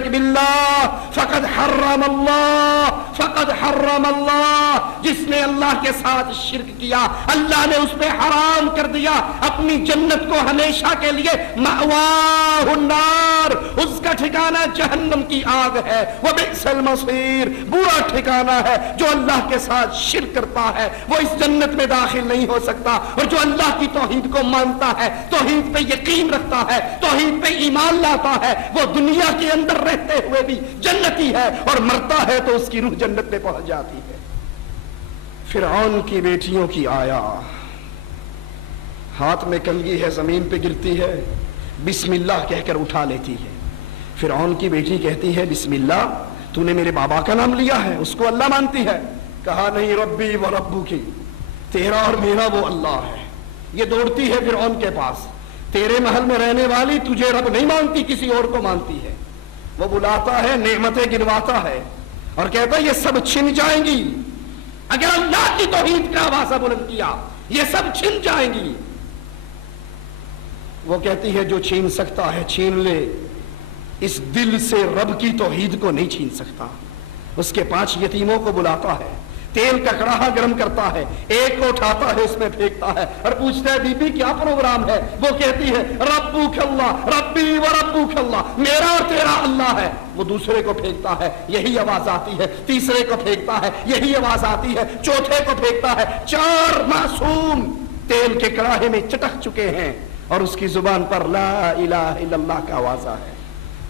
युशरिक बिल्लाह फकद हर्रम अल्लाह फकद हर्रम अल्लाह। जिसने अल्लाह के साथ शिर्क किया अल्लाह ने उस पे हराम कर दिया अपनी जन्नत को हमेशा के लिए। मअवाहुन्नार, उसका ठिकाना जहन्नम की आग है। व बि'सल मसीर, बुरा ठिकाना है। जो अल्लाह के साथ शिर्क करता है वो इस जन्नत में दाखिल नहीं हो सकता। और जो अल्लाह की तौहीद को मानता है, तौहीद पे यकीन रखता है, तौहीद पे ईमान लाता है, वो दुनिया के अंदर रहते हुए भी जन्नती है और मरता है तो उसकी रूह जन्नत में पहुंच जाती है। फिरौन की बेटियों की आया, हाथ में कंघी है, जमीन पे गिरती है, बिस्मिल्लाह कहकर उठा लेती है। फिरौन की बेटी कहती है बिस्मिल्लाह, तूने मेरे बाबा का नाम लिया है, उसको अल्लाह मानती है। कहा नहीं, रब्बी व रब्बुकी, तेरा और मेरा वो अल्लाह है। ये दौड़ती है फिरौन के पास, तेरे महल में रहने वाली तुझे रब नहीं मानती, किसी और को मानती है। वो बुलाता है, नेमतें गिनवाता है और कहता है ये सब छिन जाएंगी अगर अल्लाह की तौहीद का आवाज़ बुलंद किया, ये सब छिन जाएंगी। वो कहती है जो छीन सकता है छीन ले, इस दिल से रब की तौहीद को नहीं छीन सकता। उसके 5 यतीमों को बुलाता है, तेल का कड़ाहा गर्म करता है, एक को उठाता है, उसमें फेंकता है और पूछता है बीबी क्या प्रोग्राम है। वो कहती है रब्बुक अल्लाह, रब्बी व रब्बुक अल्लाह, मेरा और तेरा अल्लाह है। वो दूसरे को फेंकता है, यही आवाज आती है, तीसरे को फेंकता है, यही आवाज आती है, चौथे को फेंकता है। 4 मासूम तेल के कड़ाहे में चटक चुके हैं और उसकी जुबान पर ला इलाहा इल्लल्लाह का आवाज़ है।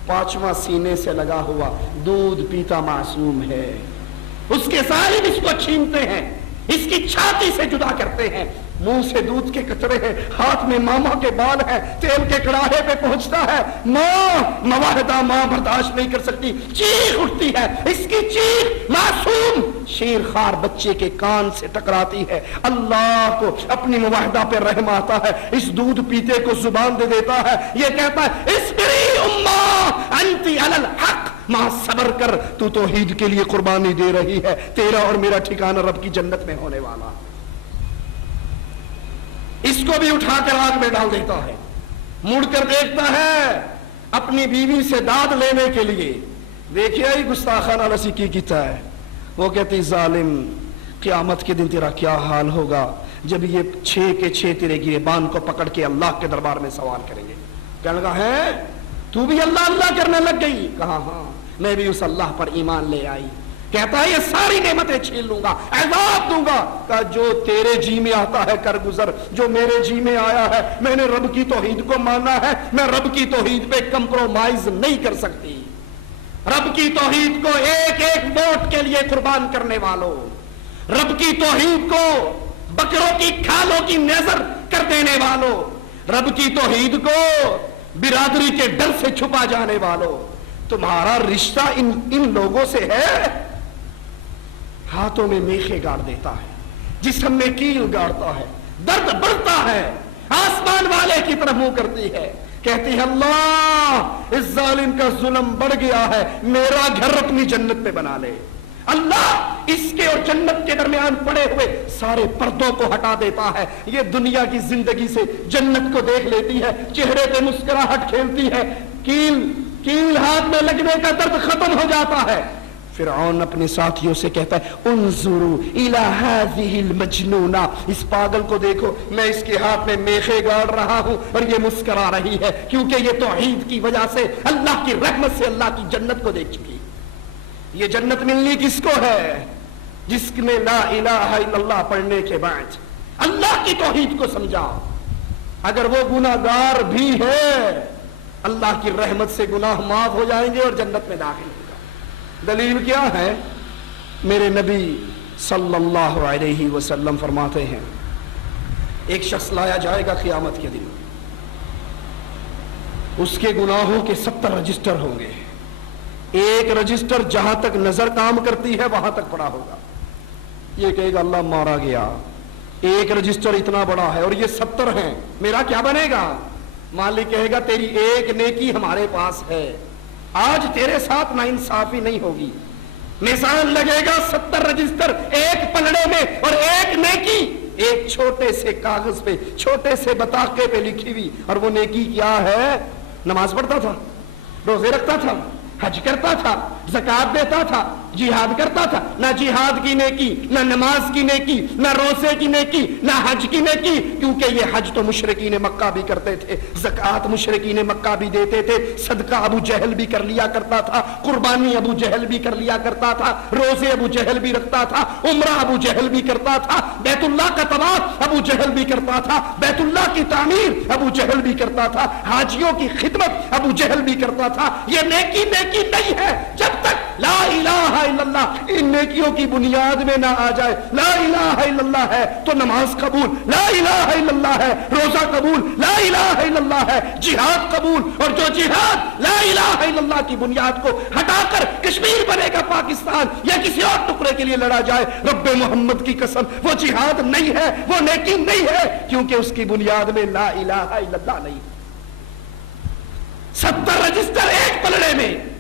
5वां सीने से लगा हुआ दूध पीता मासूम है। उसके सालिब इसको छीनते हैं, इसकी छाती से जुदा करते हैं, मुंह से दूध के कचरे हैं, हाथ में मामा के बाल हैं, तेल के कड़ाहे पे पहुंचता है। माँ मवाहदा, माँ बर्दाश्त नहीं कर सकती, चीख उठती है। इसकी चीख मासूम शेरखार बच्चे के कान से टकराती है। अल्लाह को अपनी मुवाहदा पे रहम आता है, इस दूध पीते को जुबान दे देता है। ये कहता है इस्बिरी उम्मा अंती अलल हक, माँ सब्र कर, तू तौहीद के लिए कुर्बानी दे रही है, तेरा और मेरा ठिकाना रब की जन्नत में होने वाला। इसको भी उठाकर आग में डाल देता है। मुड़कर देखता है अपनी बीवी से दाद लेने के लिए, देखिए ही गुस्ताखाना लसी की कीता है। वो कहती जालिम, क़यामत के दिन तेरा क्या हाल होगा जब ये 6 के 6 तेरे गिरेबान को पकड़ के अल्लाह के दरबार में सवाल करेंगे। कहने लगा है तू भी अल्लाह अल्लाह करने लग गई। कहा हाँ, मैं भी उस अल्लाह पर ईमान ले आई। कहता है ये सारी नेमतें छीन लूंगा, अज़ाब दूंगा। कहा जो तेरे जी में आता है कर गुजर, जो मेरे जी में आया है, मैंने रब की तौहीद को माना है, मैं रब की तौहीद पे कंप्रोमाइज नहीं कर सकती। रब की तौहीद को एक एक वोट के लिए कुर्बान करने वालों, रब की तौहीद को बकरों की खालों की नजर कर देने वालों, रब की तौहीद को बिरादरी के डर से छुपा जाने वालों, तुम्हारा रिश्ता इन लोगों से है। हाथों में मेखे गाड़ देता है, जिस्म में कील गाड़ता है, दर्द बढ़ता है, आसमान वाले की तरफ मुंह करती है, कहती है अल्लाह इस जालिम का जुल्म बढ़ गया है, मेरा घर अपनी जन्नत में बना ले। अल्लाह इसके और जन्नत के दरमियान पड़े हुए सारे पर्दों को हटा देता है। ये दुनिया की जिंदगी से जन्नत को देख लेती है, चेहरे पे मुस्कुराहट खेलती है, कील हाथ में लगने का दर्द खत्म हो जाता है। फिरौन अपने साथियों से कहता है उन्जुरू इला हाज़िहिल मजनूना, इस पागल को देखो, मैं इसके हाथ में मेखे गाड़ रहा हूं और ये मुस्कुरा रही है, क्योंकि ये तौहीद की वजह से अल्लाह की रहमत से अल्लाह की जन्नत को देख चुकी। ये जन्नत मिलनी किसको है? जिसने ला इलाहा इल्लल्लाह पढ़ने के बाद अल्लाह की तौहीद को समझा। अगर वो गुनाहगार भी है, अल्लाह की रहमत से गुनाह माफ हो जाएंगे और जन्नत में दाखिल होगा। दलील क्या है? मेरे नबी सल्लल्लाहु अलैहि वसल्लम फरमाते हैं एक शख्स लाया जाएगा क़यामत के दिन, उसके गुनाहों के 70 रजिस्टर होंगे। एक रजिस्टर जहां तक नजर काम करती है वहां तक पड़ा होगा। ये कहेगा अल्लाह मारा गया, एक रजिस्टर इतना बड़ा है और ये 70 हैं, मेरा क्या बनेगा? मालिक कहेगा तेरी एक नेकी हमारे पास है, आज तेरे साथ नाइंसाफी नहीं होगी। निशान लगेगा 70 रजिस्टर एक पलड़े में और एक नेकी एक छोटे से कागज पे, छोटे से बताके पे लिखी हुई। और वो नेकी क्या है? नमाज पढ़ता था, रोजे रखता था, हज करता था, ज़कात देता था, जिहाद करता था। ना जिहाद की नेकी, ना नमाज की नेकी, ना रोज़े की नेकी, ना हज की नेकी, क्योंकि ये हज तो मुशरिकीन मक्का भी करते थे, ज़कात मुशरिकीन मक्का भी देते थे, सदका अबू जहल भी कर लिया करता था, कुर्बानी अबू जहल भी कर लिया करता था, रोज़े अबू जहल भी रखता था, उम्रा अबू जहल भी करता था, बैतुल्लाह का तवाफ अबू जहल भी करता था, बैतुल्लाह की तामीर अबू जहल भी करता था, हाजियों की खिदमत अबू जहल भी करता था। ये नेकी नेकी नहीं है जब तक ला इलाहा इल्लल्लाह इन नेकियों की बुनियाद में ना आ जाए। ला इलाहा इल्लल्लाह है तो नमाज कबूल, ला इलाहा इल्लल्लाह है रोजा कबूल, ला इलाहा इल्लल्लाह है जिहाद कबूल। और जो जिहाद ला इलाहा इल्लल्लाह की बुनियाद को हटाकर कश्मीर बनेगा पाकिस्तान या किसी और टुकड़े के लिए लड़ा जाए, रब्बे मोहम्मद की कसम वो जिहाद नहीं है, वो नेकी नहीं है, क्योंकि उसकी बुनियाद में ला इलाहा इल्लल्लाह नहीं। 70 रजिस्टर एक पलड़े में,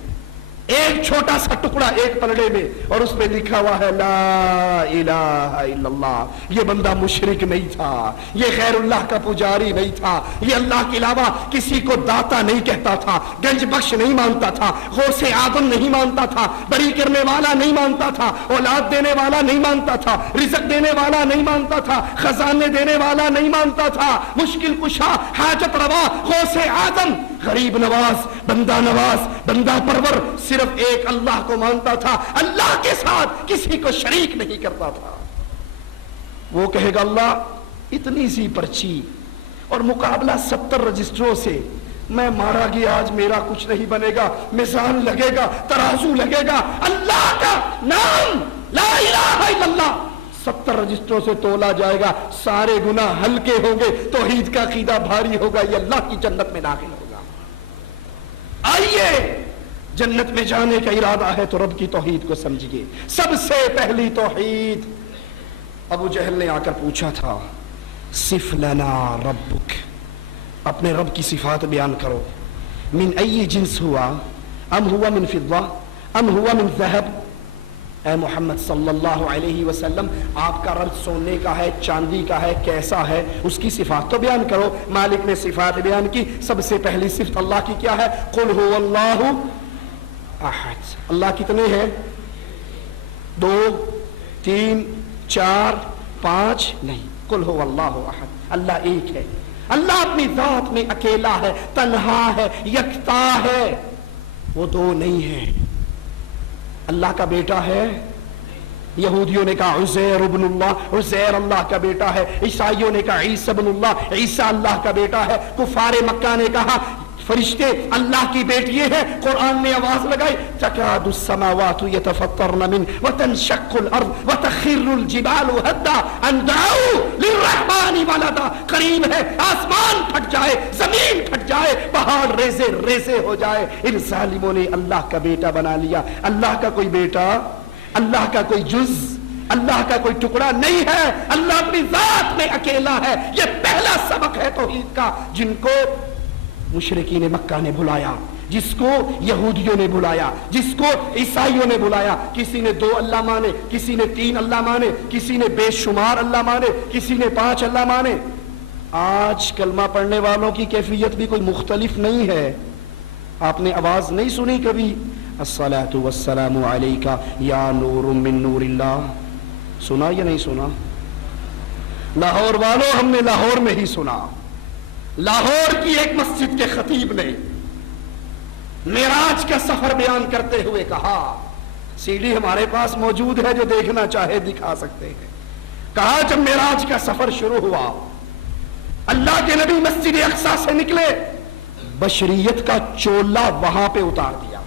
एक छोटा सा टुकड़ा एक पलड़े में, और उसमें लिखा हुआ है ला इलाहा इल्लल्लाह। ये बंदा मुशरिक नहीं था, ये गैरुल्लाह का पुजारी नहीं था, ये अल्लाह के अलावा किसी को दाता नहीं कहता था, गंज बख्श नहीं मानता था, गौसे आदम नहीं मानता था, बरी करने वाला नहीं मानता था, औलाद देने वाला नहीं मानता था, रिज़्क देने वाला नहीं मानता था, खजाने देने वाला नहीं मानता था, मुश्किल कुशा, हाजत रवा, गौसे आदम, गरीब नवाज, बंदा परवर, सिर्फ एक अल्लाह को मानता था, अल्लाह के साथ किसी को शरीक नहीं करता था। वो कहेगा अल्लाह इतनी सी पर्ची और मुकाबला 70 रजिस्टरों से, मैं मारा गया आज मेरा कुछ नहीं बनेगा, मिजान लगेगा, तराजू लगेगा, अल्लाह का नाम ला इलाहा इल्लल्लाह 70 रजिस्टरों से तोला जाएगा, सारे गुनाह हल्के होंगे, तौहीद का अकीदा भारी होगा, ये अल्लाह की जन्नत में दाखिल होगा। आइए जन्नत में जाने का इरादा है तो रब की तौहीद को समझिए। सबसे पहली तौहीद, अबू जहल ने आकर पूछा था सिफ लना रब्बुक, अपने रब की सिफात बयान करो। मिन अय्यि जिन्स हुआ, अम हुआ मिन फिद्दा अम हुआ मिन ज़हब। ऐ मोहम्मद सल्लल्लाहु अलैहि वसल्लम, आपका रब सोने का है, चांदी का है, कैसा है, उसकी सिफात तो बयान करो। मालिक ने सिफात बयान की। सबसे पहली सिफत अल्लाह की क्या है? कुल हुवल्लाहु अहद। अल्लाह कितने हैं? 2 3 4 5 नहीं, कुल हुवल्लाहु अहद, अल्लाह एक है। अल्लाह अपनी जात में अकेला है, तन्हा है, यकता है, वो 2 नहीं है। अल्लाह का बेटा है, यहूदियों ने कहा उज़ैर इब्नुल्लाह, उज़ैर अल्लाह का बेटा है। ईसाइयों ने कहा ईसा इब्नुल्लाह, ईसा अल्लाह का बेटा है। कुफारे मक्का ने कहा फरिश्ते अल्लाह की बेटियां हैं। कुरान ने आवाज लगाई तकादुस समावातु यतफत्तरन मिन व तनशक्कुल अर्द व तखिरुल जिबालु हद्दा अन दअू लिर्रहमानि वलदा। करीब है आसमान फट जाए, जमीन फट जाए, पहाड़ रेजे रेजे हो जाए। इन जालिमों ने अल्लाह का बेटा बना लिया। अल्लाह का कोई बेटा, अल्लाह का कोई जुज, अल्लाह का कोई टुकड़ा नहीं है। अल्लाह अपनी जात में अकेला है। यह पहला सबक है तौहीद का, जिनको मुशरिकीन मक्का ने बुलाया, जिसको यहूदियों ने बुलाया, जिसको ईसाइयों ने बुलाया। किसी ने 2 अल्लाह माने, किसी ने 3 अल्लाह माने, किसी ने बेशुमार अल्लाह माने, किसी ने 5 अल्लाह माने। आज कलमा पढ़ने वालों की कैफियत भी कोई मुख्तलिफ नहीं है। आपने आवाज नहीं सुनी कभी अस्सलातु वस्सलामु अलैका या नूरुम मिन नूरिल्लाह? सुना या नहीं सुना? लाहौर वालों, हमने लाहौर में ही सुना। लाहौर की एक मस्जिद के खतीब ने मेराज का सफर बयान करते हुए कहा, सीडी हमारे पास मौजूद है, जो देखना चाहे दिखा सकते हैं। कहा जब मेराज का सफर शुरू हुआ, अल्लाह के नबी मस्जिद अक्सा से निकले, बशरियत का चोला वहां पे उतार दिया।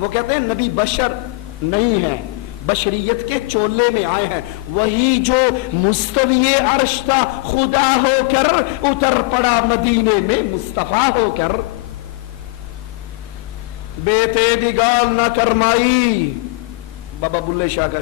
वो कहते हैं नबी बशर नहीं है, बशरियत के चोले में आए हैं। वही जो मुस्तवी अर्श था, खुदा होकर उतर पड़ा मदीने में मुस्तफा होकर। बेते दिगाल न करमाई, बाबा बुल्ले शाह का